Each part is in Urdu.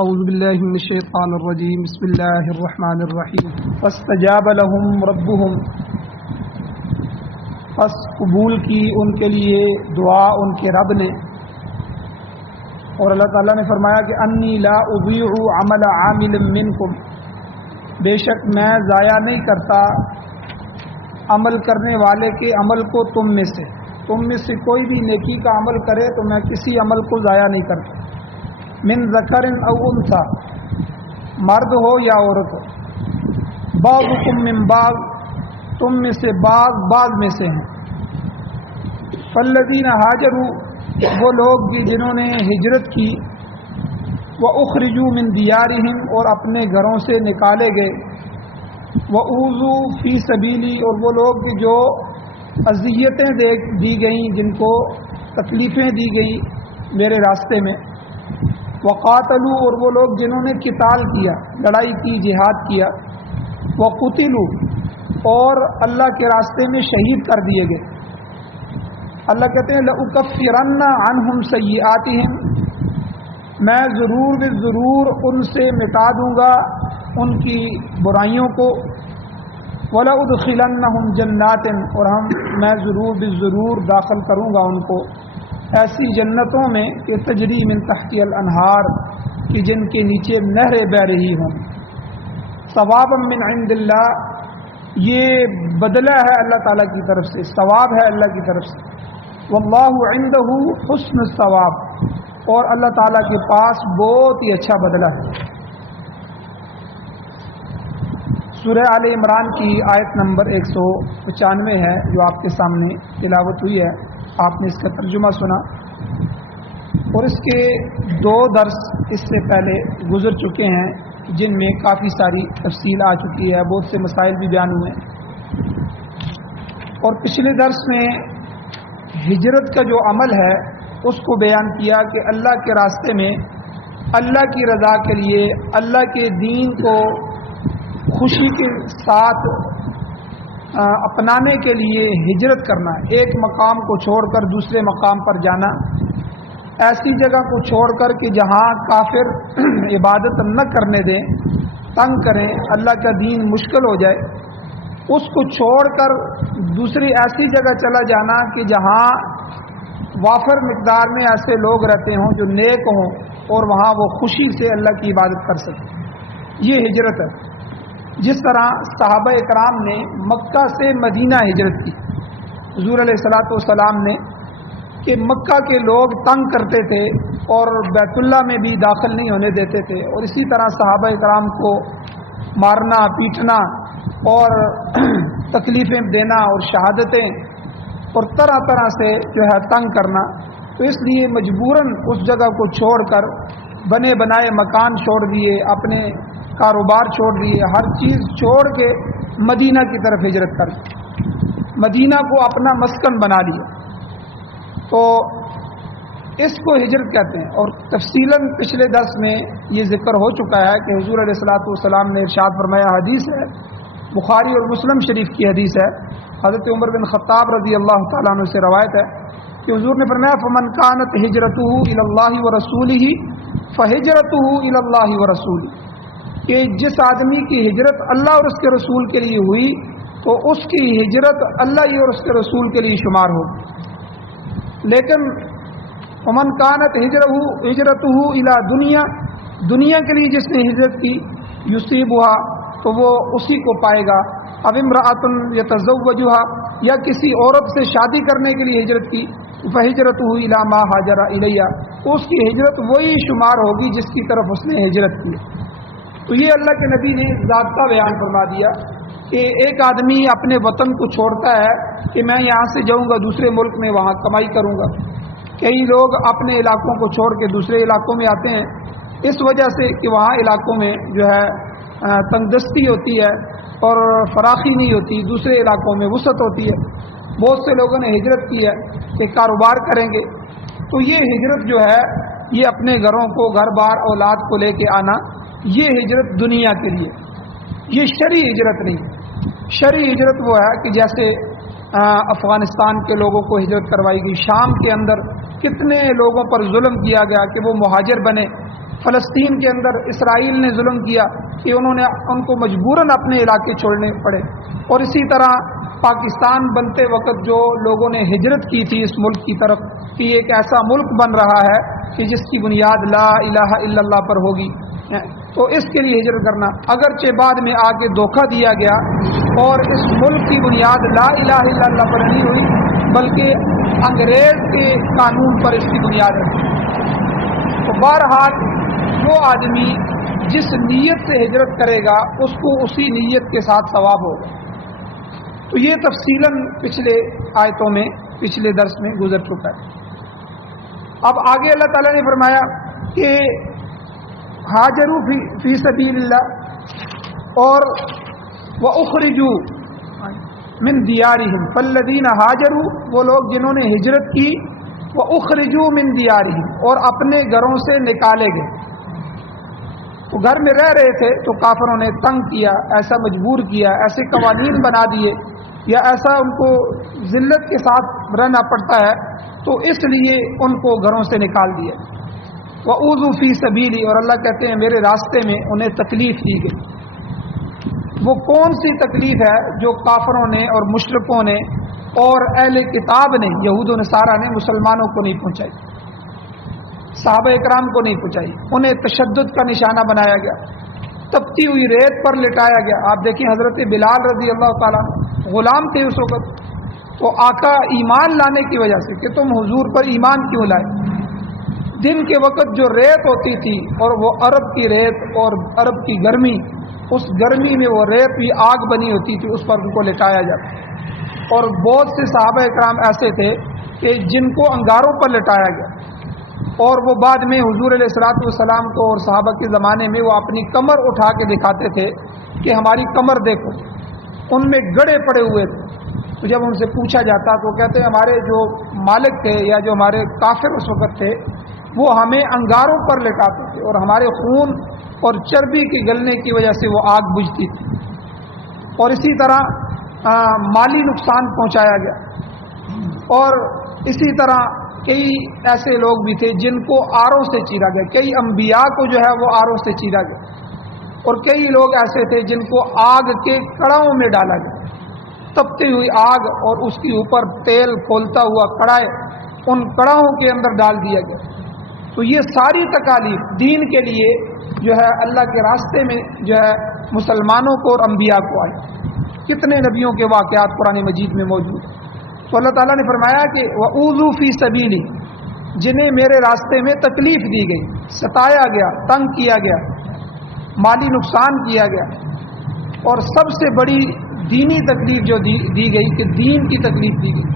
اعوذ باللہ من الشیطان الرجیم بسم اللہ الرحمن الرحیم فاستجاب لهم ربهم پس قبول کی ان کے لیے دعا ان کے رب نے، اور اللہ تعالیٰ نے فرمایا کہ انی لا اضیع عمل عامل منکم، بے شک میں ضائع نہیں کرتا عمل کرنے والے کے عمل کو تم میں سے کوئی بھی نیکی کا عمل کرے تو میں کسی عمل کو ضائع نہیں کرتا، من ذکر او انثی، مرد ہو یا عورت ہو، بعضکم من بعض، تم میں سے بعض میں سے ہیں، فالذین ہاجروا، وہ لوگ جنہوں نے ہجرت کی، وَأُخْرِجُوا مِن دِيَارِهِمْ، اور اپنے گھروں سے نکالے گئے، وَأُوذُوا فِي سَبِيلِي، اور وہ لوگ جو اذیتیں دی گئیں، جن کو تکلیفیں دی گئیں میرے راستے میں، وَقَاتَلُوا، اور وہ لوگ جنہوں نے قتال کیا، لڑائی کی، جہاد کیا، وَقُتِلُوا، اور اللہ کے راستے میں شہید کر دیے گئے۔ اللہ کہتے ہیں لَأُكَفِّرَنَّ عَنْهُمْ سَيِّئَاتِهِمْ، میں ضرور ان سے مٹا دوں گا ان کی برائیوں کو، وَلَأُدْخِلَنَّهُمْ جَنَّاتٍ، اور میں ضرور داخل کروں گا ان کو ایسی جنتوں میں کہ تجری من تحتی الانہار، کہ جن کے نیچے نہریں بہہ رہی ہوں، ثوابا من عند اللہ، یہ بدلہ ہے اللہ تعالیٰ کی طرف سے، ثواب ہے اللہ کی طرف سے، واللہ عنده حسن الثواب، اور اللہ تعالیٰ کے پاس بہت ہی اچھا بدلہ ہے۔ سورہ آل عمران کی آیت نمبر 195 ہے جو آپ کے سامنے تلاوت ہوئی ہے، آپ نے اس کا ترجمہ سنا، اور اس کے 2 درس اس سے پہلے گزر چکے ہیں جن میں کافی ساری تفصیل آ چکی ہے، بہت سے مسائل بھی بیان ہوئے، اور پچھلے درس میں ہجرت کا جو عمل ہے اس کو بیان کیا کہ اللہ کے راستے میں اللہ کی رضا کے لیے، اللہ کے دین کو خوشی کے ساتھ اپنانے کے لیے ہجرت کرنا، ایک مقام کو چھوڑ کر دوسرے مقام پر جانا، ایسی جگہ کو چھوڑ کر کہ جہاں کافر عبادت نہ کرنے دیں، تنگ کریں، اللہ کا دین مشکل ہو جائے، اس کو چھوڑ کر دوسری ایسی جگہ چلا جانا کہ جہاں وافر مقدار میں ایسے لوگ رہتے ہوں جو نیک ہوں اور وہاں وہ خوشی سے اللہ کی عبادت کر سکیں، یہ ہجرت ہے۔ جس طرح صحابہ اکرام نے مکہ سے مدینہ ہجرت کی، حضور علیہ الصلاۃ والسلام نے، کہ مکہ کے لوگ تنگ کرتے تھے اور بیت اللہ میں بھی داخل نہیں ہونے دیتے تھے، اور اسی طرح صحابہ اکرام کو مارنا، پیٹنا اور تکلیفیں دینا اور شہادتیں اور طرح طرح سے جو ہے تنگ کرنا، تو اس لیے مجبوراً اس جگہ کو چھوڑ کر بنے بنائے مکان چھوڑ دیے، اپنے کاروبار چھوڑ دیے، ہر چیز چھوڑ کے مدینہ کی طرف ہجرت کر دی، مدینہ کو اپنا مسکن بنا لیا، تو اس کو ہجرت کہتے ہیں۔ اور تفصیلاً پچھلے درس میں یہ ذکر ہو چکا ہے کہ حضور علیہ الصلاۃ والسلام نے ارشاد فرمایا، حدیث ہے بخاری اور مسلم شریف کی حدیث ہے، حضرت عمر بن خطاب رضی اللہ تعالیٰ عنہ سے روایت ہے کہ حضور نے فرمایا فمن كانت هجرته الى الله ورسوله فهجرته الى الله ورسوله، کہ جس آدمی کی ہجرت اللہ اور اس کے رسول کے لیے ہوئی تو اس کی ہجرت اللہ ہی اور اس کے رسول کے لیے شمار ہوگی، لیکن ومن كانت ہجرته الى دنیا کے لیے جس نے ہجرت کی، یصیبها، تو وہ اسی کو پائے گا، اب امرأۃ یتزوجها، یا کسی عورت سے شادی کرنے کے لیے ہجرت کی، فہجرته الی ما ہاجر الیہ، اس کی ہجرت وہی شمار ہوگی جس کی طرف اس نے ہجرت کی۔ تو یہ اللہ کے نبی نے ضابطہ بیان فرما دیا کہ ایک آدمی اپنے وطن کو چھوڑتا ہے کہ میں یہاں سے جاؤں گا دوسرے ملک میں، وہاں کمائی کروں گا، کئی لوگ اپنے علاقوں کو چھوڑ کے دوسرے علاقوں میں آتے ہیں اس وجہ سے کہ وہاں علاقوں میں جو ہے تنگدستی ہوتی ہے اور فراخی نہیں ہوتی، دوسرے علاقوں میں وسعت ہوتی ہے۔ بہت سے لوگوں نے ہجرت کی ہے کہ کاروبار کریں گے، تو یہ ہجرت جو ہے یہ اپنے گھروں کو، گھر بار، اولاد کو لے کے آنا، یہ ہجرت دنیا کے لیے، یہ شرعی ہجرت نہیں۔ شرعی ہجرت وہ ہے کہ جیسے افغانستان کے لوگوں کو ہجرت کروائی گئی، شام کے اندر کتنے لوگوں پر ظلم کیا گیا کہ وہ مہاجر بنے، فلسطین کے اندر اسرائیل نے ظلم کیا کہ انہوں نے ان کو مجبوراً اپنے علاقے چھوڑنے پڑے. اور اسی طرح پاکستان بنتے وقت جو لوگوں نے ہجرت کی تھی اس ملک کی طرف کہ یہ ایک ایسا ملک بن رہا ہے کہ جس کی بنیاد لا الہ الا اللہ پر ہوگی، تو اس کے لیے ہجرت کرنا، اگرچہ بعد میں آ کے دھوکہ دیا گیا اور اس ملک کی بنیاد لا الہ الا اللہ پر نہیں ہوئی بلکہ انگریز کے قانون پر اس کی بنیاد ہے. تو بہرحال وہ آدمی جس نیت سے ہجرت کرے گا اس کو اسی نیت کے ساتھ ثواب ہوگا. تو یہ تفصیلاً پچھلے آیتوں میں پچھلے درس میں گزر چکا ہے. اب آگے اللہ تعالیٰ نے فرمایا کہ ہاجروا فی سبیل اللہ اور وَأُخْرِجُوا مِن دِيَارِهِمْ فَالَّذِينَ هَاجَرُوا وہ لوگ جنہوں نے ہجرت کی، وَأُخْرِجُوا مِن دِيَارِهِمْ اور اپنے گھروں سے نکالے گئے. وہ گھر میں رہ رہے تھے تو کافروں نے تنگ کیا، ایسا مجبور کیا، ایسے قوانین بنا دیے یا ایسا ان کو ذلت کے ساتھ رہنا پڑتا ہے تو اس لیے ان کو گھروں سے نکال دیا. وَأُوذُوا فِي سَبِيلِي اور اللہ کہتے ہیں میرے راستے میں انہیں تکلیف دی گئی. وہ کون سی تکلیف ہے جو کافروں نے اور مشرکوں نے اور اہل کتاب نے، یہود و نصارہ نے مسلمانوں کو نہیں پہنچائی، صحابہ اکرام کو نہیں پہنچائی. انہیں تشدد کا نشانہ بنایا گیا، تپتی ہوئی ریت پر لٹایا گیا. آپ دیکھیں حضرت بلال رضی اللہ تعالیٰ غلام تھے اس وقت، تو آقا ایمان لانے کی وجہ سے کہ تم حضور پر ایمان کیوں لائے، دن کے وقت جو ریت ہوتی تھی اور وہ عرب کی ریت اور عرب کی گرمی، اس گرمی میں وہ ریت بھی آگ بنی ہوتی تھی، اس پر ان کو لٹایا جاتا. اور بہت سے صحابہ اکرام ایسے تھے کہ جن کو انگاروں پر لٹایا گیا اور وہ بعد میں حضور علیہ الصلوۃ والسلام کو اور صحابہ کے زمانے میں وہ اپنی کمر اٹھا کے دکھاتے تھے کہ ہماری کمر دیکھو، ان میں گڑے پڑے ہوئے تھے. تو جب ان سے پوچھا جاتا تو کہتے ہمارے جو مالک تھے یا جو ہمارے کافر اس وقت تھے وہ ہمیں انگاروں پر لٹاتے تھے اور ہمارے خون اور چربی کے گلنے کی وجہ سے وہ آگ بجھتی تھی. اور اسی طرح مالی نقصان پہنچایا گیا. اور اسی طرح کئی ایسے لوگ بھی تھے جن کو آروں سے چیرا گیا، کئی انبیاء کو جو ہے وہ آروں سے چیرا گیا. اور کئی لوگ ایسے تھے جن کو آگ کے کڑاؤں میں ڈالا گیا، تپتی ہوئی آگ اور اس کے اوپر تیل کھولتا ہوا کڑھائی ان کڑاہوں کے اندر ڈال دیا گیا. تو یہ ساری تکالیف دین کے لیے جو ہے اللہ کے راستے میں جو ہے مسلمانوں کو اور انبیاء کو آئی. کتنے نبیوں کے واقعات قرآن مجید میں موجود ہیں. تو اللہ تعالیٰ نے فرمایا کہ وَأُوذُوا فِي سَبِيلِي جنہیں میرے راستے میں تکلیف دی گئی، ستایا گیا، تنگ کیا گیا، مالی نقصان کیا گیا. اور سب سے بڑی دینی تکلیف جو دی گئی کہ دین کی تکلیف دی گئی.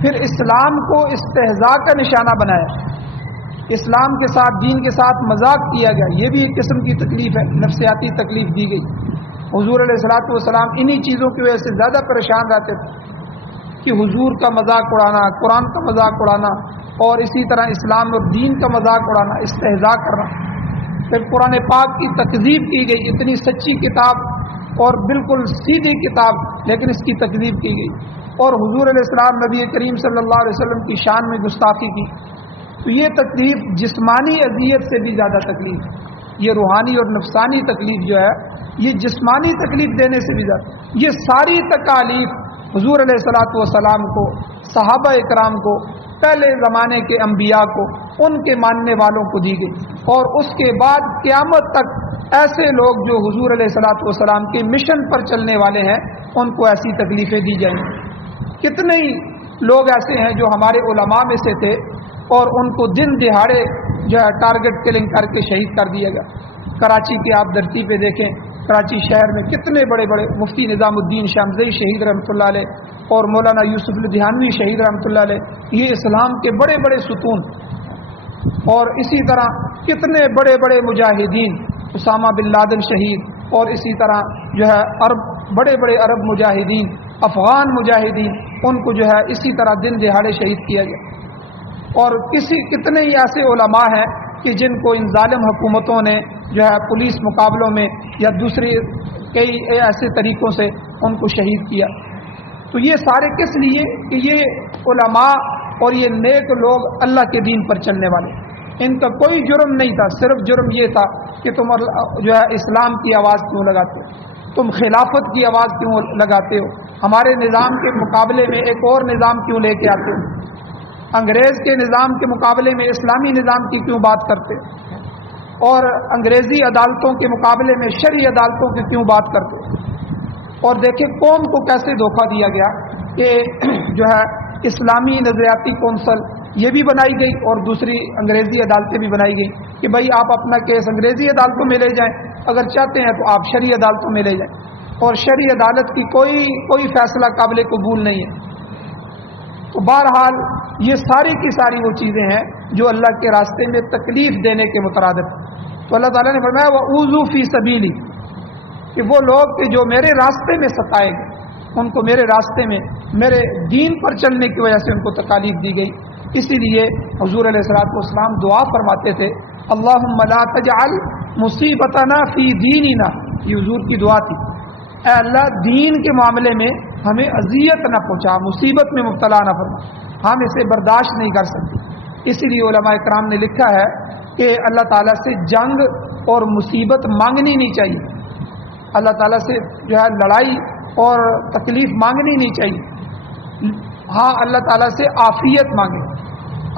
پھر اسلام کو استہزاء کا نشانہ بنایا، اسلام کے ساتھ دین کے ساتھ مذاق کیا گیا، یہ بھی ایک قسم کی تکلیف ہے، نفسیاتی تکلیف دی گئی. حضور علیہ الصلوۃ والسلام انہی چیزوں کی وجہ سے زیادہ پریشان رہتے تھے کہ حضور کا مذاق اڑانا، قرآن کا مذاق اڑانا اور اسی طرح اسلام اور دین کا مذاق اڑانا، استہزاء کرنا. پھر قرآن پاک کی تکذیب کی گئی، اتنی سچی کتاب اور بالکل سیدھی کتاب لیکن اس کی تکذیب کی گئی. اور حضور علیہ السلام نبی کریم صلی اللہ علیہ وسلم کی شان میں گستاخی کی. تو یہ تکلیف جسمانی اذیت سے بھی زیادہ تکلیف ہے. یہ روحانی اور نفسانی تکلیف جو ہے یہ جسمانی تکلیف دینے سے بھی زیادہ. یہ ساری تکالیف حضور علیہ الصلوۃ والسلام کو، صحابہ اکرام کو، پہلے زمانے کے انبیاء کو، ان کے ماننے والوں کو دی گئی. اور اس کے بعد قیامت تک ایسے لوگ جو حضور علیہ الصلوۃ والسلام کے مشن پر چلنے والے ہیں ان کو ایسی تکلیفیں دی جائیں. کتنے ہی لوگ ایسے ہیں جو ہمارے علماء میں سے تھے اور ان کو دن دہاڑے جو ہے ٹارگٹ کلنگ کر کے شہید کر دیا گیا. کراچی کی آپ دھرتی پہ دیکھیں، کراچی شہر میں کتنے بڑے بڑے مفتی نظام الدین شامزئی شہید رحمۃ اللہ علیہ اور مولانا یوسف الدھیانوی شہید رحمۃ اللہ علیہ، یہ اسلام کے بڑے بڑے ستون. اور اسی طرح کتنے بڑے بڑے مجاہدین، اسامہ بن لادن شہید، اور اسی طرح جو ہے بڑے بڑے عرب مجاہدین، افغان مجاہدین، ان کو جو ہے اسی طرح دن دہاڑے شہید کیا گیا. اور کتنے ہی ایسے علماء ہیں کہ جن کو ان ظالم حکومتوں نے جو ہے پولیس مقابلوں میں یا دوسری کئی ایسے طریقوں سے ان کو شہید کیا. تو یہ سارے کس لیے کہ یہ علماء اور یہ نیک لوگ اللہ کے دین پر چلنے والے. ان کا کوئی جرم نہیں تھا، صرف جرم یہ تھا کہ تم جو ہے اسلام کی آواز کیوں لگاتے ہو، تم خلافت کی آواز کیوں لگاتے ہو، ہمارے نظام کے مقابلے میں ایک اور نظام کیوں لے کے آتے ہو، انگریز کے نظام کے مقابلے میں اسلامی نظام کی کیوں بات کرتے ہو، اور انگریزی عدالتوں کے مقابلے میں شرعی عدالتوں کی کیوں بات کرتے ہو۔ اور دیکھیں قوم کو کیسے دھوکہ دیا گیا کہ جو ہے اسلامی نظریاتی کونسل یہ بھی بنائی گئی اور دوسری انگریزی عدالتیں بھی بنائی گئی کہ بھائی آپ اپنا کیس انگریزی عدالتوں میں لے جائیں، اگر چاہتے ہیں تو آپ شرعی عدالتوں میں لے جائیں، اور شرعی عدالت کی کوئی فیصلہ قابل قبول نہیں ہے۔ تو بہرحال یہ ساری کی ساری وہ چیزیں ہیں جو اللہ کے راستے میں تکلیف دینے کے مترادف ہیں۔ تو اللہ تعالیٰ نے فرمایا وَأُوذُوا فِي سَبِيلِي، کہ وہ لوگ کہ جو میرے راستے میں ستائے گئے، ان کو میرے راستے میں میرے دین پر چلنے کی وجہ سے ان کو تکالیف دی گئی۔ اسی لیے حضور علیہ الصلوۃ والسلام دعا فرماتے تھے اللہم لا تجعل مصیبتنا فی دیننا، یہ حضور کی دعا تھی، اے اللہ دین کے معاملے میں ہمیں اذیت نہ پہنچا، مصیبت میں مبتلا نہ فرما، ہم اسے برداشت نہیں کر سکتے۔ اسی لیے علماء کرام نے لکھا ہے کہ اللہ تعالیٰ سے جنگ اور مصیبت مانگنی نہیں چاہیے، اللہ تعالیٰ سے جو ہے لڑائی اور تکلیف مانگنی نہیں چاہیے، ہاں اللہ تعالیٰ سے عافیت مانگے،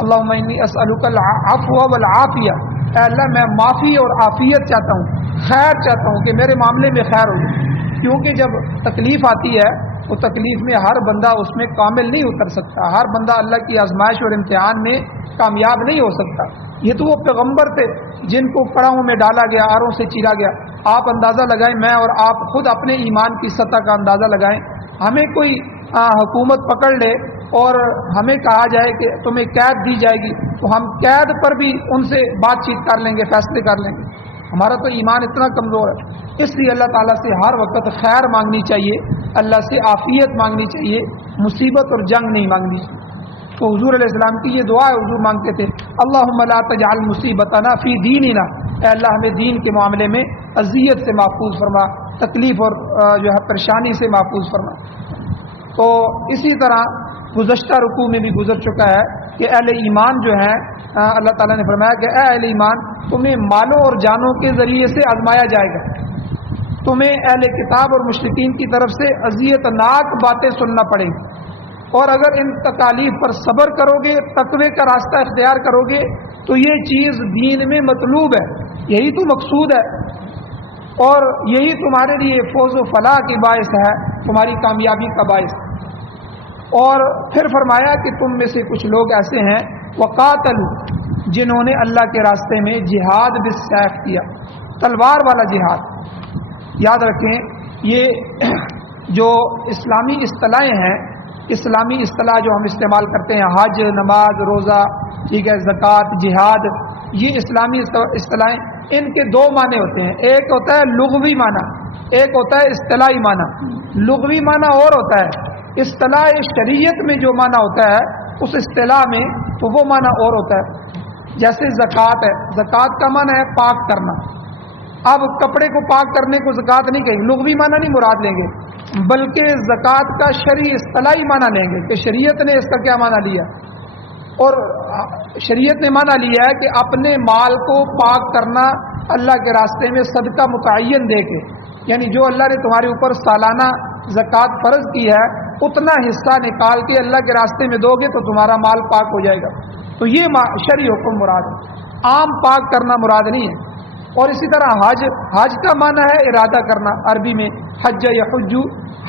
اللہم انی اسألک العفو والعافیہ، اے اللہ میں معافی اور عافیت چاہتا ہوں، خیر چاہتا ہوں کہ میرے معاملے میں خیر ہو جائے، کیونکہ جب تکلیف آتی ہے وہ تکلیف میں ہر بندہ اس میں کامل نہیں اتر سکتا، ہر بندہ اللہ کی آزمائش اور امتحان میں کامیاب نہیں ہو سکتا۔ یہ تو وہ پیغمبر تھے جن کو کڑاہوں میں ڈالا گیا، آروں سے چیرا گیا۔ آپ اندازہ لگائیں، میں اور آپ خود اپنے ایمان کی سطح کا اندازہ لگائیں، ہمیں کوئی حکومت پکڑ لے اور ہمیں کہا جائے کہ تمہیں قید دی جائے گی تو ہم قید پر بھی ان سے بات چیت کر لیں گے، فیصلے کر لیں گے، ہمارا تو ایمان اتنا کمزور ہے۔ اس لیے اللہ تعالیٰ سے ہر وقت خیر مانگنی چاہیے، اللہ سے عافیت مانگنی چاہیے، مصیبت اور جنگ نہیں مانگنی چاہیے۔ تو حضور علیہ السلام کی یہ دعا ہے، حضور مانگتے تھے اللہم لا تجعل مصیبتنا فی دیننا، اے اللہ ہمیں دین کے معاملے میں اذیت سے محفوظ فرما، تکلیف اور جو ہے پریشانی سے محفوظ فرما۔ تو اسی طرح گزشتہ رکوع میں بھی گزر چکا ہے کہ اہل ایمان جو ہیں، اللہ تعالیٰ نے فرمایا کہ اے اہل ایمان تمہیں مالوں اور جانوں کے ذریعے سے آزمایا جائے گا، تمہیں اہل کتاب اور مشرکین کی طرف سے اذیت ناک باتیں سننا پڑیں گی، اور اگر ان تکالیف پر صبر کرو گے، تقوی کا راستہ اختیار کرو گے تو یہ چیز دین میں مطلوب ہے، یہی تو مقصود ہے، اور یہی تمہارے لیے فوز و فلاح کی باعث ہے، تمہاری کامیابی کا باعث۔ اور پھر فرمایا کہ تم میں سے کچھ لوگ ایسے ہیں وقاتلوا، جنہوں نے اللہ کے راستے میں جہاد بالسیف کیا، تلوار والا جہاد۔ یاد رکھیں یہ جو اسلامی اصطلاحیں ہیں، اسلامی اصطلاح جو ہم استعمال کرتے ہیں، حج، نماز، روزہ، ٹھیک ہے، زکوٰۃ، جہاد، یہ اسلامی اصطلاحیں، ان کے دو معنی ہوتے ہیں، ایک ہوتا ہے لغوی معنی، ایک ہوتا ہے اصطلاحی معنی۔ لغوی معنی اور ہوتا ہے، اصطلاح شریعت میں جو معنی ہوتا ہے اس اصطلاح میں تو وہ معنی اور ہوتا ہے۔ جیسے زکوٰۃ ہے، زکوٰۃ کا معنی ہے پاک کرنا، اب کپڑے کو پاک کرنے کو زکوٰۃ نہیں کہیں گے، لغوی معنی نہیں مراد لیں گے، بلکہ زکوٰۃ کا شرعی اصطلاحی معنی لیں گے کہ شریعت نے اس کا کیا معنی لیا، اور شریعت نے معنی لیا ہے کہ اپنے مال کو پاک کرنا اللہ کے راستے میں صدقہ متعین دے کے، یعنی جو اللہ نے تمہارے اوپر سالانہ زکوٰۃ فرض کی ہے اتنا حصہ نکال کے اللہ کے راستے میں دو گے تو تمہارا مال پاک ہو جائے گا۔ تو یہ شرعی حکم مراد ہے، عام پاک کرنا مراد نہیں ہے۔ اور اسی طرح حج، حج کا معنی ہے ارادہ کرنا، عربی میں حج یحج،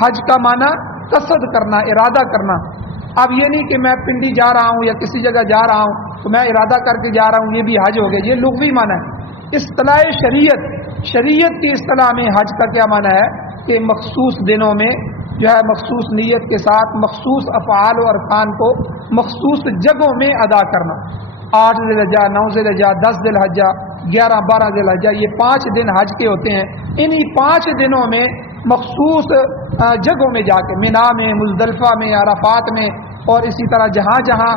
حج کا معنی قصد کرنا، ارادہ کرنا۔ اب یہ نہیں کہ میں پنڈی جا رہا ہوں یا کسی جگہ جا رہا ہوں تو میں ارادہ کر کے جا رہا ہوں، یہ بھی حج ہو گیا، یہ لغوی معنی ہے۔ اصطلاح شریعت کی اصطلاح میں حج کا کیا معنی ہے کہ مخصوص دنوں میں جو ہے مخصوص نیت کے ساتھ مخصوص افعال و ارکان کو مخصوص جگہوں میں ادا کرنا۔ 8 ذی الحجہ، 9 ذی الحجہ، 10 ذی الحجہ، 11، 12 ذی الحجہ، یہ 5 دن حج کے ہوتے ہیں۔ انہی 5 دنوں میں مخصوص جگہوں میں جا کے، مینا میں، مزدلفہ میں، عرفات میں، اور اسی طرح جہاں جہاں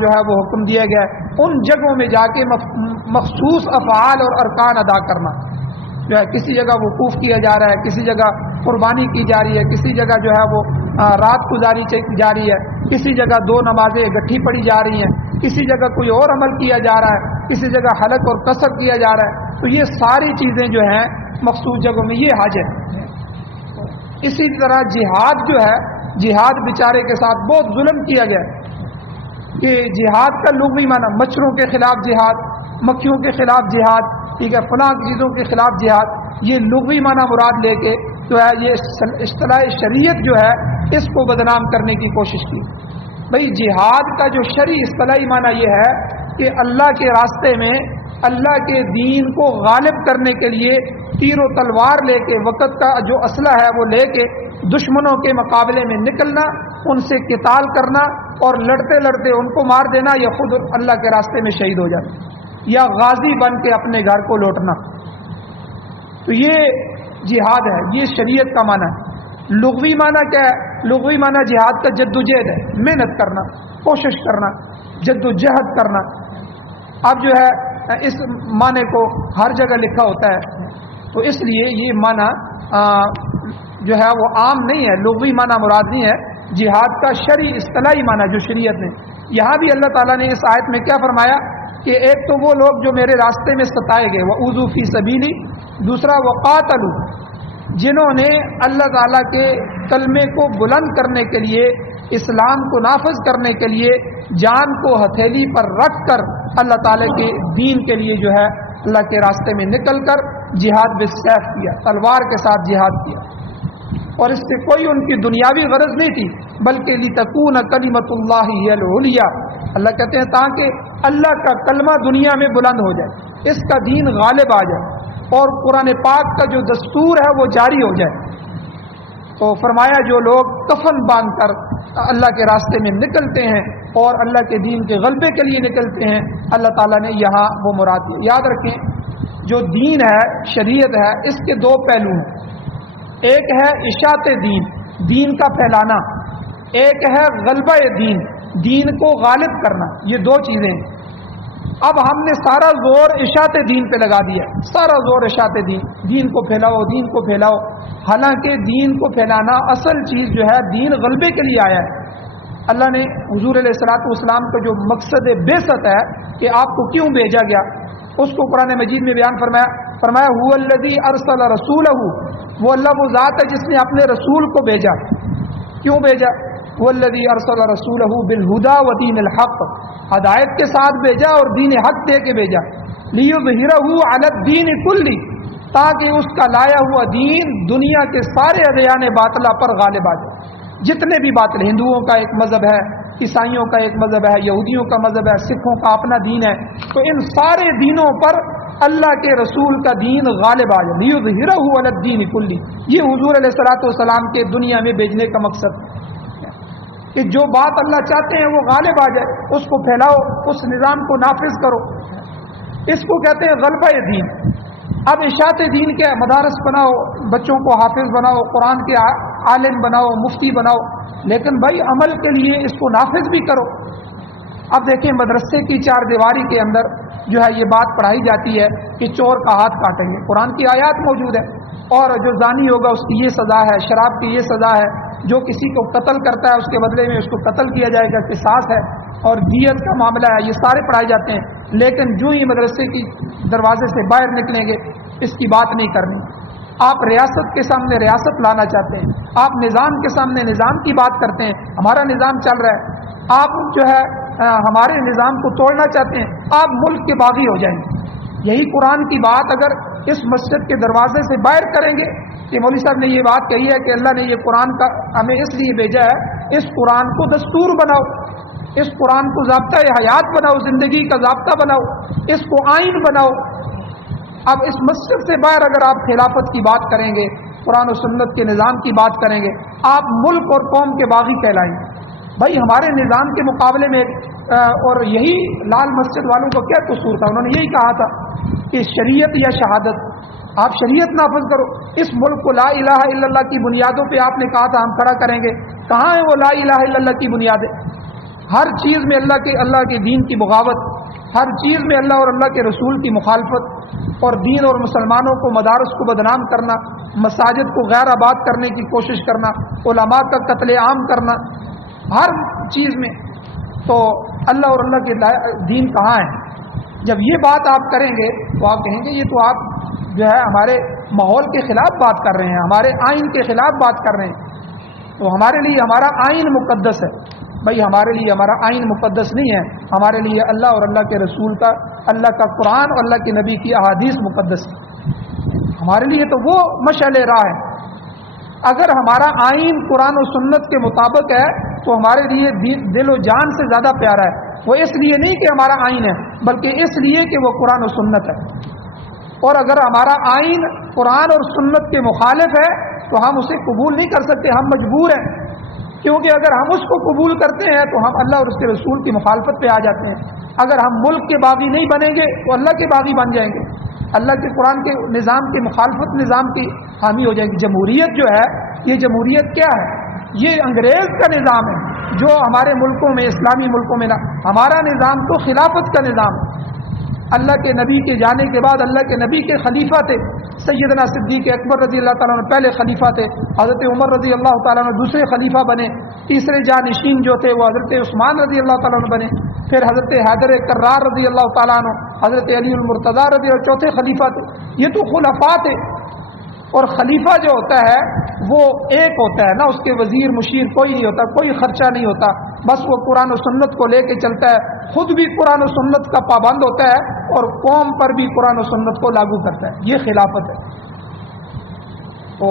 جو ہے وہ حکم دیا گیا ان جگہوں میں جا کے مخصوص افعال اور ارکان ادا کرنا۔ جو ہے کسی جگہ وقوف کیا جا رہا ہے، کسی جگہ قربانی کی جا رہی ہے، کسی جگہ جو ہے وہ رات گزاری جا رہی ہے، کسی جگہ 2 نمازیں اکٹھی پڑھی جا رہی ہیں، کسی جگہ کوئی اور عمل کیا جا رہا ہے، کسی جگہ حلق اور قصر کیا جا رہا ہے، تو یہ ساری چیزیں جو ہیں مخصوص جگہوں میں یہ حج ہے۔ اسی طرح جہاد جو ہے، جہاد بیچارے کے ساتھ بہت ظلم کیا گیا کہ جہاد کا لغوی معنی مچھروں کے خلاف جہاد، مکھیوں کے خلاف جہاد، ٹھیک ہے، فلاں چیزوں کے خلاف جہاد، یہ لغوی معنی مراد لے کے جو ہے یہ اصطلاح شریعت جو ہے اس کو بدنام کرنے کی کوشش کی۔ بھئی جہاد کا جو شرعی اصطلاحی معنی یہ ہے کہ اللہ کے راستے میں اللہ کے دین کو غالب کرنے کے لیے تیر و تلوار لے کے، وقت کا جو اسلحہ ہے وہ لے کے دشمنوں کے مقابلے میں نکلنا، ان سے قتال کرنا اور لڑتے لڑتے ان کو مار دینا یا خود اللہ کے راستے میں شہید ہو جانا یا غازی بن کے اپنے گھر کو لوٹنا۔ تو یہ جہاد ہے، یہ شریعت کا معنی ہے۔ لغوی معنی کیا ہے؟ لغوی معنی جہاد کا جدوجہد ہے، محنت کرنا، کوشش کرنا، جدوجہد کرنا۔ اب جو ہے اس معنی کو ہر جگہ لکھا ہوتا ہے، تو اس لیے یہ معنی جو ہے وہ عام نہیں ہے، لغوی معنی مراد نہیں ہے، جہاد کا شرعی اصطلاحی معنی جو شریعت نے۔ یہاں بھی اللہ تعالیٰ نے اس آیت میں کیا فرمایا کہ ایک تو وہ لوگ جو میرے راستے میں ستائے گئے، وَأُوذُوا فِي سَبِيلِي، دوسرا وَقَاتَلُوا، جنہوں نے اللہ تعالیٰ کے کلمے کو بلند کرنے کے لیے، اسلام کو نافذ کرنے کے لیے جان کو ہتھیلی پر رکھ کر اللہ تعالیٰ کے دین کے لیے جو ہے اللہ کے راستے میں نکل کر جہاد بالسیف کیا، تلوار کے ساتھ جہاد کیا، اور اس سے کوئی ان کی دنیاوی غرض نہیں تھی بلکہ لِتَكُونَ كَلِمَةُ اللَّهِ هِيَ الْعُلْيَا، اللہ کہتے ہیں تاکہ اللہ کا کلمہ دنیا میں بلند ہو جائے، اس کا دین غالب آ جائے اور قرآن پاک کا جو دستور ہے وہ جاری ہو جائے۔ تو فرمایا جو لوگ کفن باندھ کر اللہ کے راستے میں نکلتے ہیں اور اللہ کے دین کے غلبے کے لیے نکلتے ہیں، اللہ تعالیٰ نے یہاں وہ مراد دی۔ یاد رکھیں جو دین ہے، شریعت ہے، اس کے دو پہلو ہیں، ایک ہے اشاعت دین، دین کا پھیلانا، ایک ہے غلبہ دین، دین کو غالب کرنا، یہ دو چیزیں ہیں۔ اب ہم نے سارا زور اشاعت دین پہ لگا دیا، سارا زور اشاعت دین، دین کو پھیلاؤ، دین کو پھیلاؤ، حالانکہ دین کو پھیلانا اصل چیز جو ہے دین غلبے کے لیے آیا ہے۔ اللہ نے حضور علیہ الصلوۃ والسلام کا جو مقصد بعثت ہے کہ آپ کو کیوں بھیجا گیا، اس کو قرآن مجید میں بیان فرمایا هو الذی ارسل رسولہ، وہ اللہ وہ ذات ہے جس نے اپنے رسول کو بھیجا۔ کیوں بھیجا؟ هو الذی ارسل رسولہ بالہدی ودین الحق، ہدایت کے ساتھ بھیجا اور دین حق دے کے بھیجا، لیظہرہ علی الدین کلہ، تاکہ اس کا لایا ہوا دین دنیا کے سارے ادیان باطلہ پر غالب آ جائے۔ جتنے بھی باطل، ہندوؤں کا ایک مذہب ہے، عیسائیوں کا ایک مذہب ہے، یہودیوں کا مذہب ہے، سکھوں کا اپنا دین ہے، تو ان سارے دینوں پر اللہ کے رسول کا دین غالب آ جائے، لیظہرہ علی الدین کلہ۔ یہ حضور علیہ الصلوۃ والسلام کے دنیا میں بھیجنے کا مقصد کہ جو بات اللہ چاہتے ہیں وہ غالب آ جائے، اس کو پھیلاؤ، اس نظام کو نافذ کرو، اس کو کہتے ہیں غلبہ دین۔ اب اشاعت دین کے مدارس بناؤ، بچوں کو حافظ بناؤ، قرآن کے عالم بناؤ، مفتی بناؤ، لیکن بھائی عمل کے لیے اس کو نافذ بھی کرو۔ اب دیکھیں مدرسے کی چار دیواری کے اندر جو ہے یہ بات پڑھائی جاتی ہے کہ چور کا ہاتھ کاٹیں گے، قرآن کی آیات موجود ہے، اور جو زانی ہوگا اس کی یہ سزا ہے، شراب کی یہ سزا ہے، جو کسی کو قتل کرتا ہے اس کے بدلے میں اس کو قتل کیا جائے گا، قصاص ہے، اور دیت کا معاملہ ہے، یہ سارے پڑھائے جاتے ہیں۔ لیکن جو ہی مدرسے کی دروازے سے باہر نکلیں گے اس کی بات نہیں کرنی۔ آپ ریاست کے سامنے ریاست لانا چاہتے ہیں، آپ نظام کے سامنے نظام کی بات کرتے ہیں، ہمارا نظام چل رہا ہے، آپ جو ہے ہمارے نظام کو توڑنا چاہتے ہیں، آپ ملک کے باغی ہو جائیں گے۔ یہی قرآن کی بات اگر اس مسجد کے دروازے سے باہر کریں گے کہ مولوی صاحب نے یہ بات کہی ہے کہ اللہ نے یہ قرآن کا ہمیں اس لیے بھیجا ہے، اس قرآن کو دستور بناؤ، اس قرآن کو ضابطہ حیات بناؤ، زندگی کا ضابطہ بناؤ، اس کو آئین بناؤ۔ اب اس مسجد سے باہر اگر آپ خلافت کی بات کریں گے، قرآن و سنت کے نظام کی بات کریں گے، آپ ملک اور قوم کے باغی کہلائیں گے۔ بھائی ہمارے نظام کے مقابلے میں اور یہی لال مسجد والوں کو کیا قصور تھا؟ انہوں نے یہی کہا تھا کہ شریعت یا شہادت، آپ شریعت نافذ کرو۔ اس ملک کو لا الہ الا اللہ کی بنیادوں پہ آپ نے کہا تھا ہم کھڑا کریں گے، کہاں ہے وہ لا الہ الا اللہ کی بنیادیں؟ ہر چیز میں اللہ کے دین کی بغاوت، ہر چیز میں اللہ اور اللہ کے رسول کی مخالفت، اور دین اور مسلمانوں کو، مدارس کو بدنام کرنا، مساجد کو غیر آباد کرنے کی کوشش کرنا، علماء کا قتل عام کرنا، ہر چیز میں۔ تو اللہ اور اللہ کے دین کہاں ہے؟ جب یہ بات آپ کریں گے تو آپ کہیں گے یہ تو آپ جو ہے ہمارے ماحول کے خلاف بات کر رہے ہیں، ہمارے آئین کے خلاف بات کر رہے ہیں۔ تو ہمارے لیے ہمارا آئین مقدس ہے۔ بھائی ہمارے لیے ہمارا آئین مقدس نہیں ہے، ہمارے لیے اللہ اور اللہ کے رسول کا، اللہ کا قرآن اور اللہ کے نبی کی احادیث مقدس ہے۔ ہمارے لیے تو وہ مشعل راہ ہے۔ اگر ہمارا آئین قرآن و سنت کے مطابق ہے تو ہمارے لیے دل و جان سے زیادہ پیارا ہے۔ وہ اس لیے نہیں کہ ہمارا آئین ہے، بلکہ اس لیے کہ وہ قرآن و سنت ہے۔ اور اگر ہمارا آئین قرآن اور سنت کے مخالف ہے تو ہم اسے قبول نہیں کر سکتے، ہم مجبور ہیں، کیونکہ اگر ہم اس کو قبول کرتے ہیں تو ہم اللہ اور اس کے رسول کی مخالفت پہ آ جاتے ہیں۔ اگر ہم ملک کے باغی نہیں بنیں گے تو اللہ کے باغی بن جائیں گے، اللہ کے قرآن کے نظام کی مخالفت نظام کی حامی ہو جائے گی۔ جمہوریت جو ہے، یہ جمہوریت کیا ہے؟ یہ انگریز کا نظام ہے جو ہمارے ملکوں میں، اسلامی ملکوں میں نہ، ہمارا نظام تو خلافت کا نظام ہے۔ اللہ کے نبی کے جانے کے بعد اللہ کے نبی کے خلیفہ تھے سیدنا صدیق اکبر رضی اللہ تعالیٰ عنہ پہلے خلیفہ تھے، حضرت عمر رضی اللہ تعالیٰ عنہ دوسرے خلیفہ بنے، تیسرے جانشین جو تھے وہ حضرت عثمان رضی اللہ تعالیٰ عنہ بنے، پھر حضرت حیدر کرار رضی اللہ تعالیٰ عنہ، حضرت علی المرتضیٰ رضی اللہ چوتھے خلیفہ تھے۔ یہ تو خلفاء تھے۔ اور خلیفہ جو ہوتا ہے وہ ایک ہوتا ہے نا، اس کے وزیر مشیر کوئی نہیں ہوتا، کوئی خرچہ نہیں ہوتا، بس وہ قرآن و سنت کو لے کے چلتا ہے، خود بھی قرآن و سنت کا پابند ہوتا ہے اور قوم پر بھی قرآن و سنت کو لاگو کرتا ہے۔ یہ خلافت ہے۔ تو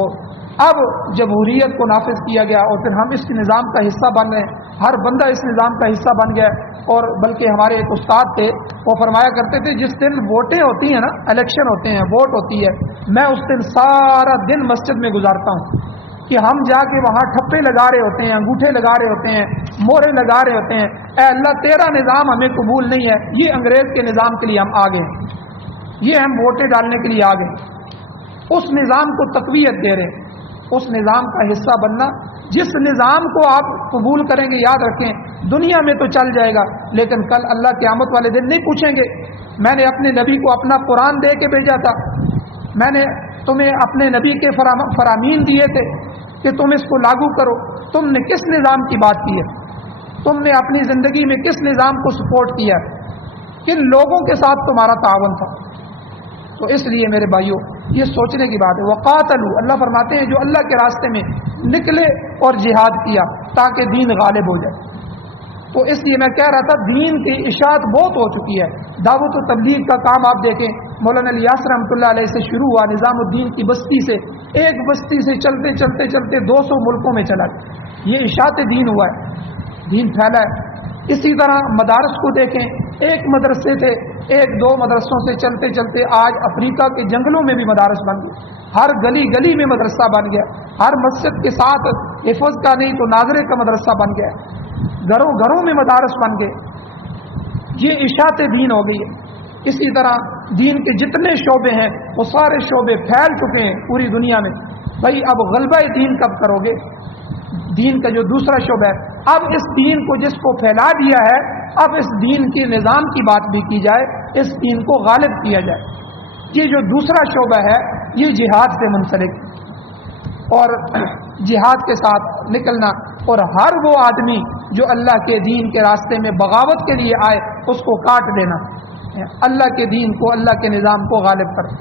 اب جمہوریت کو نافذ کیا گیا اور پھر ہم اس نظام کا حصہ بن گئے، ہر بندہ اس نظام کا حصہ بن گیا۔ اور بلکہ ہمارے ایک استاد تھے، وہ فرمایا کرتے تھے جس دن ووٹیں ہوتی ہیں نا، الیکشن ہوتے ہیں، ووٹ ہوتی ہے، میں اس دن سارا دن مسجد میں گزارتا ہوں کہ ہم جا کے وہاں ٹھپے لگا رہے ہوتے ہیں، انگوٹھے لگا رہے ہوتے ہیں، مورے لگا رہے ہوتے ہیں، اے اللہ تیرا نظام ہمیں قبول نہیں ہے، یہ انگریز کے نظام کے لیے ہم آ گئے، یہ ہم ووٹیں ڈالنے کے لیے آ گئے، اس نظام کو تقویت دے رہے ہیں۔ اس نظام کا حصہ بننا، جس نظام کو آپ قبول کریں گے، یاد رکھیں دنیا میں تو چل جائے گا لیکن کل اللہ قیامت والے دن نہیں پوچھیں گے میں نے اپنے نبی کو اپنا قرآن دے کے بھیجا تھا، میں نے تمہیں اپنے نبی کے فرامین دیے تھے کہ تم اس کو لاگو کرو، تم نے کس نظام کی بات کی ہے؟ تم نے اپنی زندگی میں کس نظام کو سپورٹ کیا؟ کن لوگوں کے ساتھ تمہارا تعاون تھا؟ تو اس لیے میرے بھائیوں یہ سوچنے کی بات ہے۔ وقاتلوا، اللہ فرماتے ہیں جو اللہ کے راستے میں نکلے اور جہاد کیا تاکہ دین غالب ہو جائے۔ تو اس لیے میں کہہ رہا تھا دین کی اشاعت بہت ہو چکی ہے، دعوت و تبلیغ کا کام آپ دیکھیں، مولانا الیاس رحمۃ اللہ علیہ سے شروع ہوا، نظام الدین کی بستی سے، ایک بستی سے چلتے چلتے چلتے 200 ملکوں میں چلا گیا، یہ اشاعت دین ہوا ہے، دین پھیلا ہے۔ اسی طرح مدارس کو دیکھیں، ایک مدرسے تھے، ایک دو مدرسوں سے چلتے چلتے آج افریقہ کے جنگلوں میں بھی مدارس بن گئے، ہر گلی گلی میں مدرسہ بن گیا، ہر مسجد کے ساتھ حفظ کا نہیں تو ناظرے کا مدرسہ بن گیا، گھروں گھروں میں مدارس بن گئے، یہ اشاعت دین ہو گئی ہے۔ اسی طرح دین کے جتنے شعبے ہیں وہ سارے شعبے پھیل چکے ہیں پوری دنیا میں۔ بھائی اب غلبہ دین کب کرو گے؟ دین کا جو دوسرا شعبہ ہے، اب اس دین کو جس کو پھیلا دیا ہے، اب اس دین کے نظام کی بات بھی کی جائے، اس دین کو غالب کیا جائے۔ یہ جو دوسرا شعبہ ہے یہ جہاد سے منسلک، اور جہاد کے ساتھ نکلنا، اور ہر وہ آدمی جو اللہ کے دین کے راستے میں بغاوت کے لیے آئے اس کو کاٹ دینا، اللہ کے دین کو، اللہ کے نظام کو غالب کر۔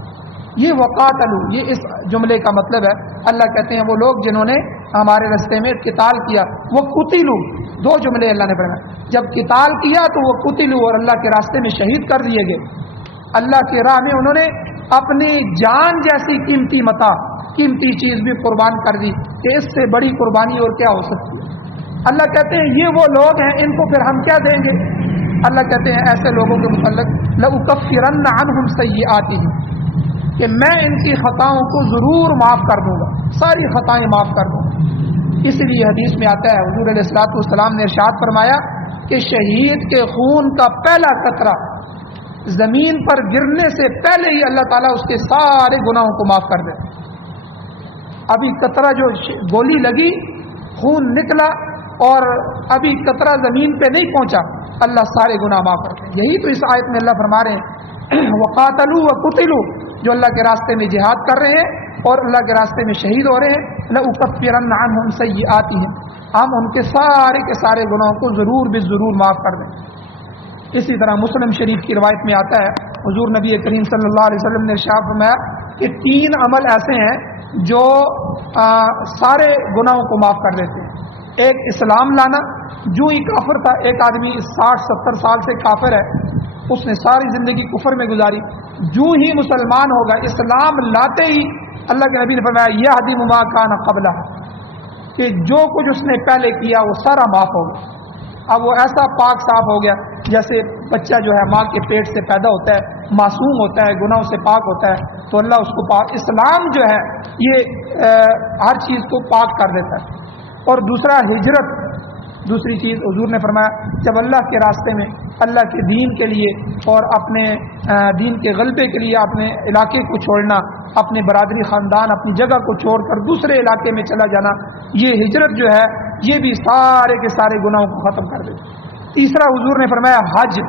یہ وقاتلوا، یہ اس جملے کا مطلب ہے۔ اللہ کہتے ہیں وہ لوگ جنہوں نے ہمارے راستے میں قتال کیا، وہ قتلوا، دو جملے اللہ نے پڑھا، جب قتال کیا تو وہ قتلوا، اور اللہ کے راستے میں شہید کر دیے گئے، اللہ کی راہ میں انہوں نے اپنی جان جیسی قیمتی متاع، قیمتی چیز بھی قربان کر دی، کہ اس سے بڑی قربانی اور کیا ہو سکتی ہے۔ اللہ کہتے ہیں یہ وہ لوگ ہیں، ان کو پھر ہم کیا دیں گے؟ اللہ کہتے ہیں ایسے لوگوں کے متعلق لَأُكَفِّرَنَّ عَنْهُمْ سَيِّئَاتِهِمْ، کہ میں ان کی خطاؤں کو ضرور معاف کر دوں گا، ساری خطائیں معاف کر دوں گا۔ اسی لیے حدیث میں آتا ہے، حضور علیہ الصلوۃ والسلام نے ارشاد فرمایا کہ شہید کے خون کا پہلا قطرہ زمین پر گرنے سے پہلے ہی اللہ تعالیٰ اس کے سارے گناہوں کو معاف کر دے۔ ابھی قطرہ جو گولی لگی، خون نکلا اور ابھی قطرہ زمین پہ نہیں پہنچا، اللہ سارے گناہ معاف کر دے۔ یہی تو اس آیت میں اللہ فرما رہے ہیں وقاتلوا وقتلوا، جو اللہ کے راستے میں جہاد کر رہے ہیں اور اللہ کے راستے میں شہید ہو رہے ہیں، لَأُكَفِّرَنَّ عَنْهُمْ سَيِّئَاتِهِمْ، ہم ان کے سارے گناہوں کو ضرور بالضرور معاف کر دیں۔ اسی طرح مسلم شریف کی روایت میں آتا ہے حضور نبی کریم صلی اللہ علیہ وسلم نے ارشاد فرمایا کہ 3 عمل ایسے ہیں جو سارے گناہوں کو معاف کر دیتے ہیں۔ ایک اسلام لانا، جو ہی کافر تھا، ایک آدمی 60-70 سال سے کافر ہے، اس نے ساری زندگی کفر میں گزاری، جو ہی مسلمان ہوگا اسلام لاتے ہی اللہ کے نبی نے فرمایا یہدم ما کان قبلہ، کہ جو کچھ اس نے پہلے کیا وہ سارا معاف ہوگا۔ اب وہ ایسا پاک صاف ہو گیا جیسے بچہ جو ہے ماں کے پیٹ سے پیدا ہوتا ہے، معصوم ہوتا ہے، گناہوں سے پاک ہوتا ہے، تو اللہ اس کو پاک، اسلام جو ہے یہ ہر چیز کو پاک کر دیتا ہے۔ اور دوسرا ہجرت، دوسری چیز حضور نے فرمایا جب اللہ کے راستے میں اللہ کے دین کے لیے اور اپنے دین کے غلبے کے لیے اپنے علاقے کو چھوڑنا، اپنے برادری خاندان اپنی جگہ کو چھوڑ کر دوسرے علاقے میں چلا جانا، یہ ہجرت جو ہے یہ بھی سارے کے سارے گناہوں کو ختم کر دیتی۔ تیسرا حضور نے فرمایا حج،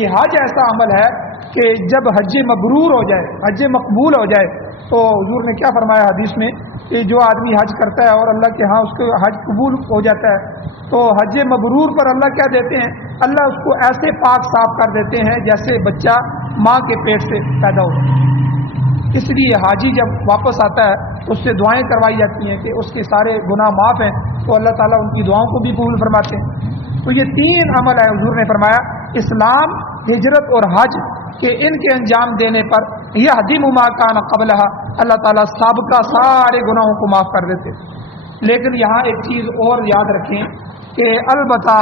یہ حج ایسا عمل ہے کہ جب حج مبرور ہو جائے، حج مقبول ہو جائے، تو حضور نے کیا فرمایا حدیث میں کہ جو آدمی حج کرتا ہے اور اللہ کے ہاں اس کو حج قبول ہو جاتا ہے، تو حج مبرور پر اللہ کیا دیتے ہیں، اللہ اس کو ایسے پاک صاف کر دیتے ہیں جیسے بچہ ماں کے پیٹ سے پیدا ہوتا ہے۔ اس لیے حاجی جب واپس آتا ہے تو اس سے دعائیں کروائی جاتی ہیں کہ اس کے سارے گناہ معاف ہیں، تو اللہ تعالیٰ ان کی دعاؤں کو بھی قبول فرماتے ہیں۔ تو یہ 3 عمل ہے حضور نے فرمایا اسلام، ہجرت اور حج، کہ ان کے انجام دینے پر یہدم ما کان قبلہ، اللہ تعالیٰ سابقہ سارے گناہوں کو معاف کر دیتے۔ لیکن یہاں ایک چیز اور یاد رکھیں کہ البتہ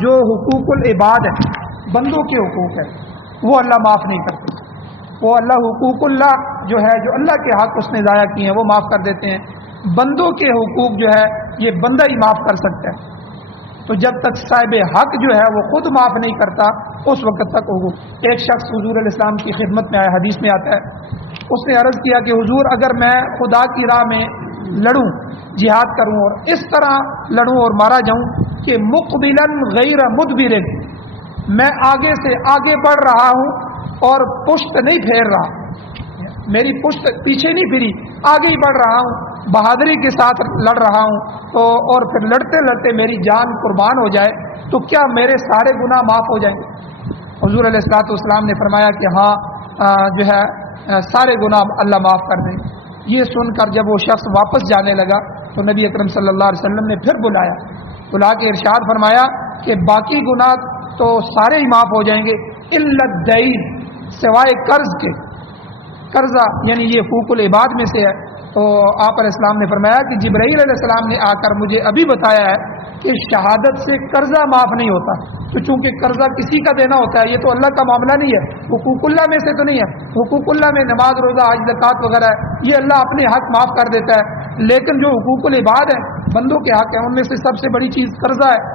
جو حقوق العباد ہیں، بندوں کے حقوق ہیں، وہ اللہ معاف نہیں کرتے۔ وہ اللہ حقوق اللہ جو ہے، جو اللہ کے حق اس نے ضائع کیے ہیں وہ معاف کر دیتے ہیں۔ بندوں کے حقوق جو ہے یہ بندہ ہی معاف کر سکتا ہے۔ تو جب تک صاحب حق جو ہے وہ خود معاف نہیں کرتا اس وقت تک حقوق۔ ایک شخص حضور علیہ السلام کی خدمت میں آیا، حدیث میں آتا ہے، اس نے عرض کیا کہ حضور اگر میں خدا کی راہ میں لڑوں، جہاد کروں اور اس طرح لڑوں اور مارا جاؤں کہ مقبلاً غیر مدبرن، میں آگے سے آگے بڑھ رہا ہوں اور پشت نہیں پھیر رہا، میری پشت پیچھے نہیں پھری، آگے ہی بڑھ رہا ہوں، بہادری کے ساتھ لڑ رہا ہوں، تو اور پھر لڑتے لڑتے میری جان قربان ہو جائے تو کیا میرے سارے گناہ معاف ہو جائیں گے؟ حضور علیہ الصلوۃ والسلام نے فرمایا کہ ہاں جو ہے سارے گناہ اللہ معاف کر دیں۔ یہ سن کر جب وہ شخص واپس جانے لگا تو نبی اکرم صلی اللہ علیہ وسلم نے پھر بلا کے ارشاد فرمایا کہ باقی گناہ تو سارے ہی معاف ہو جائیں گے الا الدین، سوائے قرض کے۔ قرضہ یعنی یہ حقوق العباد میں سے ہے۔ تو آپ علیہ السلام نے فرمایا کہ جبرائیل علیہ السلام نے آ کر مجھے ابھی بتایا ہے کہ شہادت سے قرضہ معاف نہیں ہوتا، تو چونکہ قرضہ کسی کا دینا ہوتا ہے، یہ تو اللہ کا معاملہ نہیں ہے، حقوق اللہ میں سے تو نہیں ہے۔ حقوق اللہ میں نماز، روزہ، حج، زکوٰۃ وغیرہ ہے، یہ اللہ اپنے حق معاف کر دیتا ہے۔ لیکن جو حقوق العباد ہیں، بندوں کے حق ہیں، ان میں سے سب سے بڑی چیز قرضہ ہے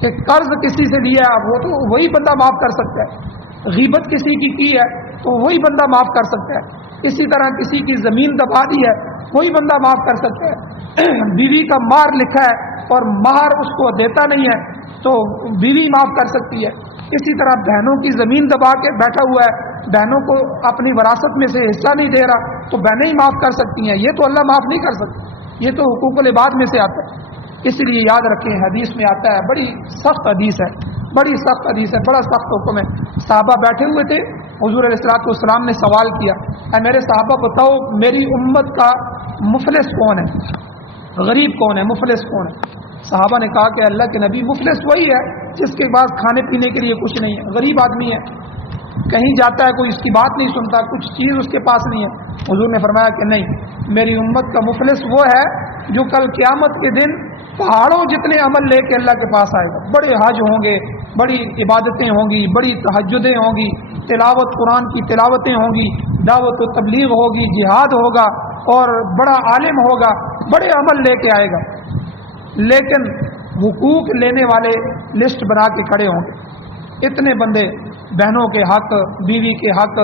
کہ قرض کسی سے لیا وہ تو وہی بندہ معاف کر سکتا ہے، غیبت کسی کی ہے تو وہی بندہ معاف کر سکتا ہے، اسی طرح کسی کی زمین دبا دی ہے وہی بندہ معاف کر سکتا ہے، بیوی کا مہر لکھا ہے اور مہر اس کو دیتا نہیں ہے تو بیوی معاف کر سکتی ہے، اسی طرح بہنوں کی زمین دبا کے بیٹھا ہوا ہے، بہنوں کو اپنی وراثت میں سے حصہ نہیں دے رہا تو بہنیں ہی معاف کر سکتی ہیں، یہ تو اللہ معاف نہیں کر سکتی، یہ تو حقوق العباد میں سے آتا ہے۔ اس لیے یاد رکھیں حدیث میں آتا ہے، بڑی سخت حدیث ہے، بڑی سخت حدیث ہے، بڑا سخت حکم ہے۔ صحابہ بیٹھے ہوئے تھے، حضور علیہ الصلوۃ والسلام نے سوال کیا، اے میرے صحابہ بتاؤ میری امت کا مفلس کون ہے، غریب کون ہے، مفلس کون ہے؟ صحابہ نے کہا کہ اللہ کے نبی مفلس وہی ہے جس کے پاس کھانے پینے کے لیے کچھ نہیں ہے، غریب آدمی ہے، کہیں جاتا ہے کوئی اس کی بات نہیں سنتا، کچھ چیز اس کے پاس نہیں ہے۔ حضور نے فرمایا کہ نہیں، میری امت کا مفلس وہ ہے جو کل قیامت کے دن پہاڑوں جتنے عمل لے کے اللہ کے پاس آئے گا، بڑے حج ہوں گے، بڑی عبادتیں ہوں گی، بڑی تہجدیں ہوں گی، تلاوت قرآن کی تلاوتیں ہوں گی، دعوت و تبلیغ ہوگی، جہاد ہوگا اور بڑا عالم ہوگا، بڑے عمل لے کے آئے گا، لیکن حقوق لینے والے لسٹ بنا کے کھڑے ہوں گے، اتنے بندے، بہنوں کے حق، بیوی کے حق،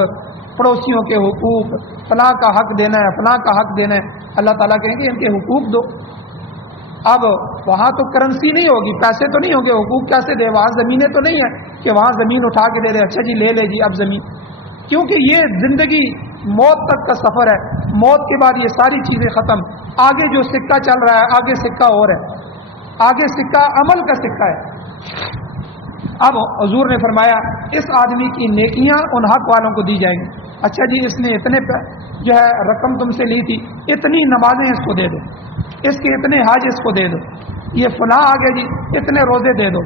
پڑوسیوں کے حقوق، فلاں کا حق دینا ہے، فلاں کا حق دینا ہے، اللہ تعالیٰ کہیں گے ان کے حقوق دو۔ اب وہاں تو کرنسی نہیں ہوگی، پیسے تو نہیں ہوں گے، حقوق کیسے دے؟ وہاں زمینیں تو نہیں ہیں کہ وہاں زمین اٹھا کے دے دے، اچھا جی لے جی اب زمین، کیونکہ یہ زندگی موت تک کا سفر ہے، موت کے بعد یہ ساری چیزیں ختم، آگے جو سکہ چل رہا ہے آگے سکہ اور ہے، آگے سکہ عمل کا سکہ ہے۔ اب حضور نے فرمایا اس آدمی کی نیکیاں ان حق والوں کو دی جائیں گی. اچھا جی اس نے اتنے جو ہے رقم تم سے لی تھی، اتنی نمازیں اس کو دے دو، اس کے اتنے حج اس کو دے دو، یہ فلاں آگے جی اتنے روزے دے دو،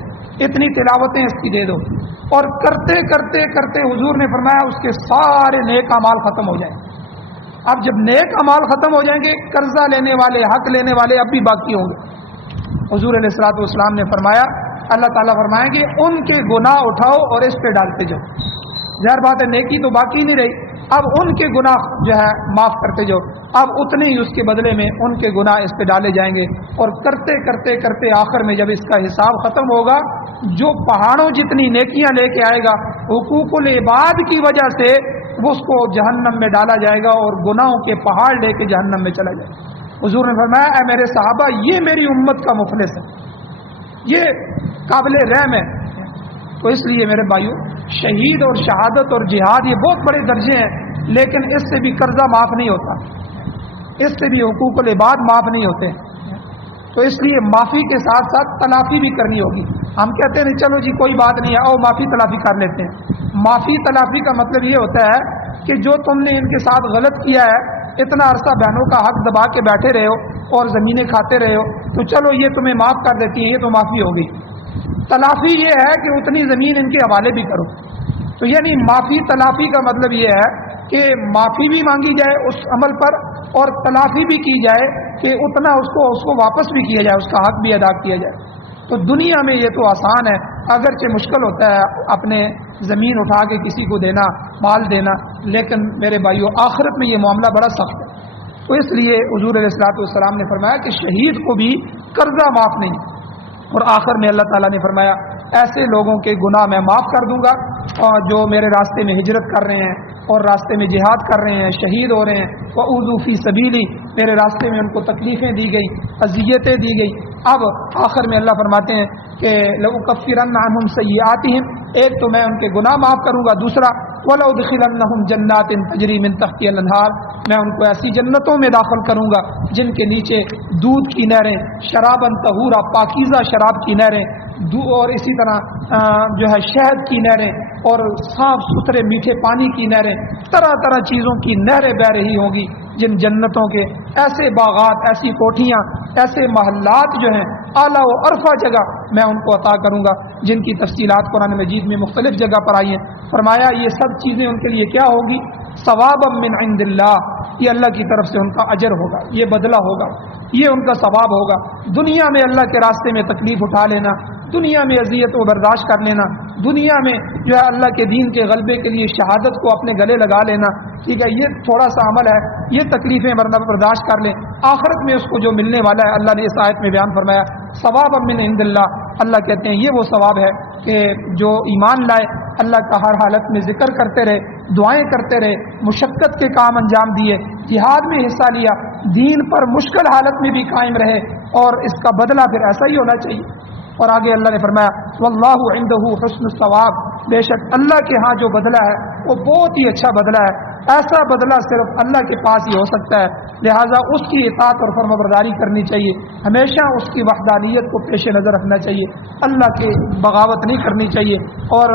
اتنی تلاوتیں اس کی دے دو. اور کرتے کرتے کرتے حضور نے فرمایا اس کے سارے نیک اعمال ختم ہو جائیں. اب جب نیک اعمال ختم ہو جائیں گے، قرضہ لینے والے، حق لینے والے اب بھی باقی ہوں گے. حضور علیہ الصلوۃ والسلام نے فرمایا، اللہ تعالیٰ فرمائیں گے ان کے گناہ اٹھاؤ اور اس پہ ڈالتے جاؤ. ظاہر بات ہے نیکی تو باقی نہیں رہی، اب ان کے گناہ جو ہے معاف کرتے جاؤ. اب اتنے ہی اس کے بدلے میں ان کے گناہ اس پہ ڈالے جائیں گے. اور کرتے کرتے کرتے آخر میں جب اس کا حساب ختم ہوگا، جو پہاڑوں جتنی نیکیاں لے کے آئے گا، حقوق العباد کی وجہ سے وہ اس کو جہنم میں ڈالا جائے گا اور گناہوں کے پہاڑ لے کے جہنم میں چلا جائے گا. حضور نے فرمایا اے میرے صحابہ، یہ میری امت کا مفلس ہے، یہ قابل رحم ہے. تو اس لیے میرے بھائیو، شہید اور شہادت اور جہاد یہ بہت بڑے درجے ہیں، لیکن اس سے بھی قرضہ معاف نہیں ہوتا، اس سے بھی حقوق العباد معاف نہیں ہوتے. تو اس لیے معافی کے ساتھ ساتھ تلافی بھی کرنی ہوگی. ہم کہتے ہیں نہیں چلو جی کوئی بات نہیں ہے، آؤ معافی تلافی کر لیتے ہیں. معافی تلافی کا مطلب یہ ہوتا ہے کہ جو تم نے ان کے ساتھ غلط کیا ہے، اتنا عرصہ بہنوں کا حق دبا کے بیٹھے رہے ہو اور زمینیں کھاتے رہے ہو، تو چلو یہ تمہیں معاف کر دیتی ہے، یہ تو معافی ہو گئی. تلافی یہ ہے کہ اتنی زمین ان کے حوالے بھی کرو. تو یعنی معافی تلافی کا مطلب یہ ہے کہ معافی بھی مانگی جائے اس عمل پر اور تلافی بھی کی جائے کہ اتنا اس کو واپس بھی کیا جائے، اس کا حق بھی ادا کیا جائے. تو دنیا میں یہ تو آسان ہے، اگرچہ مشکل ہوتا ہے اپنے زمین اٹھا کے کسی کو دینا، مال دینا، لیکن میرے بھائیو آخرت میں یہ معاملہ بڑا سخت ہے. تو اس لیے حضور علیہ الصلوۃ والسلام نے فرمایا کہ شہید کو بھی قرضہ معاف نہیں. اور آخر میں اللہ تعالیٰ نے فرمایا ایسے لوگوں کے گناہ میں معاف کر دوں گا اور جو میرے راستے میں ہجرت کر رہے ہیں اور راستے میں جہاد کر رہے ہیں، شہید ہو رہے ہیں. وَأُوذُوا فِي سَبِيلِي، میرے راستے میں ان کو تکلیفیں دی گئی، اذیتیں دی گئی. اب آخر میں اللہ فرماتے ہیں کہ لَأُكَفِّرَنَّ عَنْهُمْ سَيِّئَاتِهِمْ، ایک تو میں ان کے گناہ معاف کروں گا، دوسرا وَلَأُدْخِلَنَّهُمْ جَنَّاتٍ تَجْرِي مِن تَحْتِهَا الْأَنْهَارُ، میں ان کو ایسی جنتوں میں داخل کروں گا جن کے نیچے دودھ کی نہریں، شراباً طہورا، پاکیزہ شراب کی نہریں، اور اسی طرح جو ہے شہد کی نہریں اور صاف ستھرے میٹھے پانی کی نہریں، طرح طرح چیزوں کی نہریں بہ رہی ہوں گی جن جنتوں کے. ایسے باغات، ایسی کوٹھیاں، ایسے محلات جو ہیں اعلیٰ و عرفہ جگہ میں ان کو عطا کروں گا، جن کی تفصیلات قرآن مجید میں مختلف جگہ پر آئی ہیں. فرمایا یہ سب چیزیں ان کے لیے کیا ہوگی؟ ثوابا من عند اللہ، یہ اللہ کی طرف سے ان کا اجر ہوگا، یہ بدلہ ہوگا، یہ ان کا ثواب ہوگا. دنیا میں اللہ کے راستے میں تکلیف اٹھا لینا، دنیا میں اذیت و برداشت کر لینا، دنیا میں جو ہے اللہ کے دین کے غلبے کے لیے شہادت کو اپنے گلے لگا لینا، ٹھیک ہے، یہ تھوڑا سا عمل ہے، یہ تکلیفیں برداشت کر لیں. آخرت میں اس کو جو ملنے والا ہے اللہ نے اس آیت میں بیان فرمایا ثواب من عند اللہ. اللہ کہتے ہیں یہ وہ ثواب ہے کہ جو ایمان لائے، اللہ کا ہر حالت میں ذکر کرتے رہے، دعائیں کرتے رہے، مشقت کے کام انجام دیے، جہاد میں حصہ لیا، دین پر مشکل حالت میں بھی قائم رہے، اور اس کا بدلہ پھر ایسا ہی ہونا چاہیے. اور آگے اللہ نے فرمایا واللہ عنده حسن الثواب، بے شک اللہ کے ہاں جو بدلہ ہے وہ بہت ہی اچھا بدلہ ہے. ایسا بدلہ صرف اللہ کے پاس ہی ہو سکتا ہے، لہٰذا اس کی اطاعت اور فرمانبرداری کرنی چاہیے، ہمیشہ اس کی وحدانیت کو پیش نظر رکھنا چاہیے، اللہ کے بغاوت نہیں کرنی چاہیے اور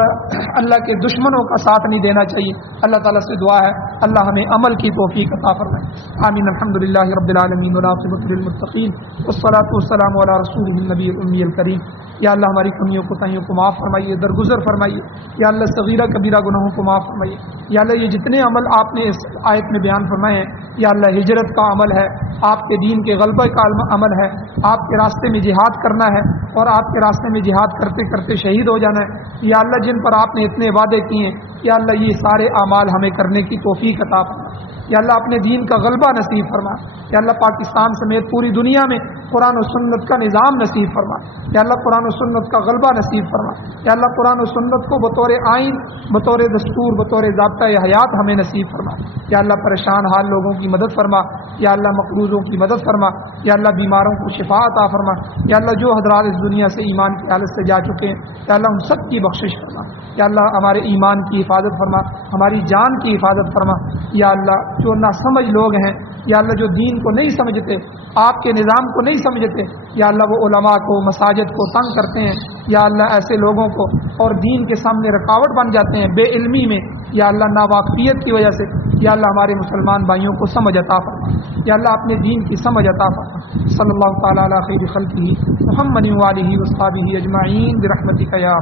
اللہ کے دشمنوں کا ساتھ نہیں دینا چاہیے. اللہ تعالیٰ سے دعا ہے اللہ ہمیں عمل کی توفیق عطا فرمائے. آمین. الحمدللہ رب العالمین والعاقبۃ للمتقین والصلاۃ والسلام علی رسولہ النبی الامی الکریم. یا اللہ ہماری کمیوں کوتاہیوں کو معاف فرمائیے، درگزر فرمائیے. یا اللہ صغیرہ کبیرہ گناہوں کو معاف فرمائیے. یا اللہ یہ جتنے عمل آپ نے اس آیت میں بیان فرمائے ہیں، یا اللہ ہجرت کا عمل ہے، آپ کے دین کے غلبہ کا عمل ہے، آپ کے راستے میں جہاد کرنا ہے اور آپ کے راستے میں جہاد کرتے کرتے شہید ہو جانا ہے. یا اللہ جن پر آپ نے اتنے وعدے کیے ہیں، یا اللہ یہ سارے اعمال ہمیں کرنے کی توفیق عطا فرما. یا اللہ اپنے دین کا غلبہ نصیب فرما. یا اللہ پاکستان سمیت پوری دنیا میں قرآن و سنت کا نظام نصیب فرما. یا اللہ قرآن و سنت کا غلبہ نصیب فرما. یا اللہ قرآن و سنت کو بطور آئین، بطور دستور، بطور ضابطۂ حیات ہمیں نصیب فرما. یا اللہ پریشان حال لوگوں کی مدد فرما. یا اللہ مقروضوں کی مدد فرما. یا اللہ بیماروں کو شفا عطا فرما. یا اللہ جو حضرات اس دنیا سے ایمان کی حالت سے جا چکے ہیں، یا اللہ ان سب کی بخشش فرما. یا اللہ ہمارے ایمان کی حفاظت فرما، ہماری جان کی حفاظت فرما. یا اللہ جو ناسمجھ لوگ ہیں یا اللہ جو دین کو نہیں سمجھتے، آپ کے نظام کو نہیں سمجھتے، یا اللہ وہ علماء کو، مساجد کو تنگ کرتے ہیں، یا اللہ ایسے لوگوں کو اور دین کے سامنے رکاوٹ بن جاتے ہیں بے علمی میں، یا اللہ ناواقفیت کی وجہ سے، یا اللہ ہمارے مسلمان بھائیوں کو سمجھ عطا فرما، یا اللہ اپنے دین کی سمجھ عطا فرما۔ صلی اللہ تعالیٰ علی خیر خلقہ محمد و آلہ و صحبہ اجمعین برحمتک یا